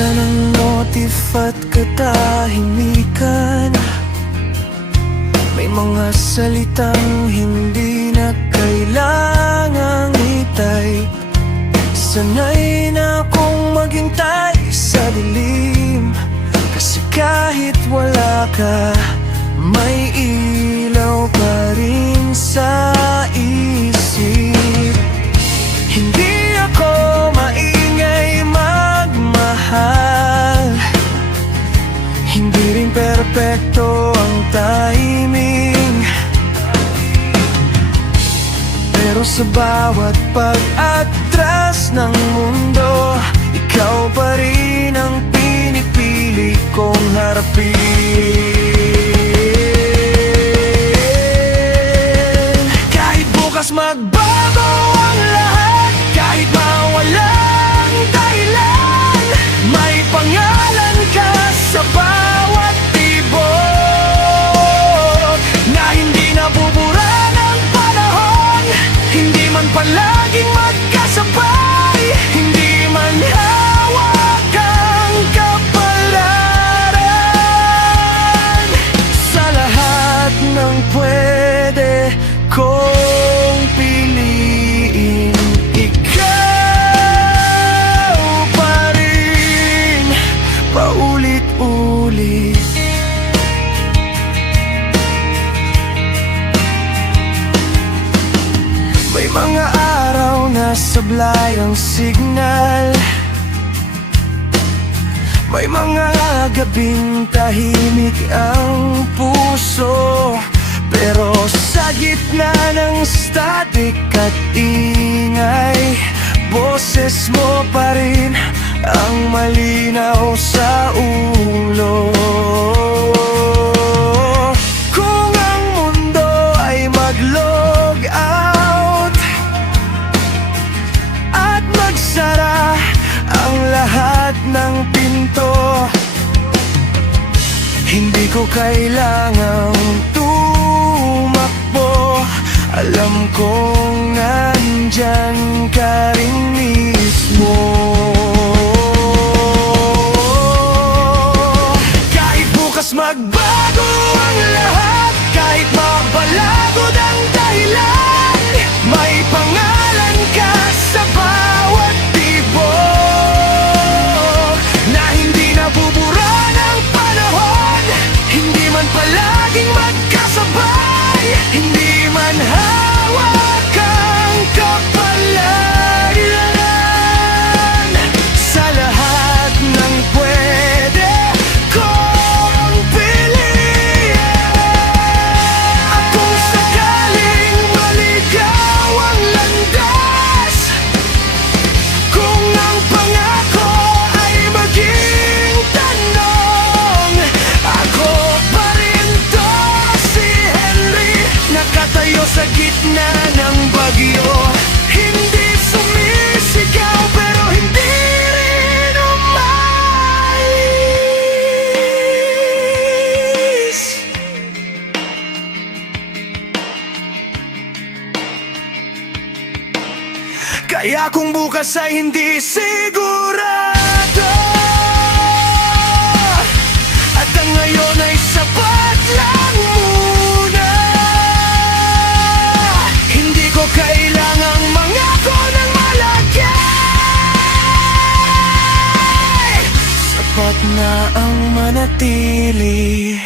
Palitan ng notif at katahimikan. May mga salitang hindi na kailangang i-type. Sanay na akong maghintay sa dilim, kasi kahit wala ka, may ilaw pa rin sa isip. Hindi ako maingay magmahal, hindi rin perpekto ang timing, pero sa bawat pag-atras ng mundo, ikaw pa rin ang pinipili kong harapin. Kahit bukas magbago ang lahat, kahit mawalang dahilan, may pangalan ka sa bawat tibok na hindi nabubura ng panahon. Hindi man palaging magkasabay, hindi man hawak ang kapalaran. Sa lahat ng pwede kong piliin, ikaw pa rin, paulit-ulit. May mga araw na sablay ang signal, may mga gabing tahimik ang puso, pero sa gitna ng static at ingay, boses mo pa rin ang malinaw sa ulo. Kung ang mundo ay mag-log out at magsara ang lahat ng pinto, hindi ko kailangang tumakbo. Alam kong nandyan ka rin mismo. Kahit bukas magbago ang lahat, kahit mabalagod ang dahilan, may pangalan ka sa bawat tibok na hindi nabubura ng panahon. Hindi man palaging magkasabay, hindi man hawak ang kapalaran. Sa lahat ng pwede kong piliin, at kung sakaling maligaw ang landas, kung ang pangako ay maging tanong, ako pa rin to, si Henry, nakatayo sa gitna ng bagyo. Hindi sumisigaw pero hindi rin umalis. Kaya kung bukas ay hindi sigurado, at ang ngayon ay sapat lang muna, hindi ko kailangang mangako ng malaki. Sapat na ang manatili.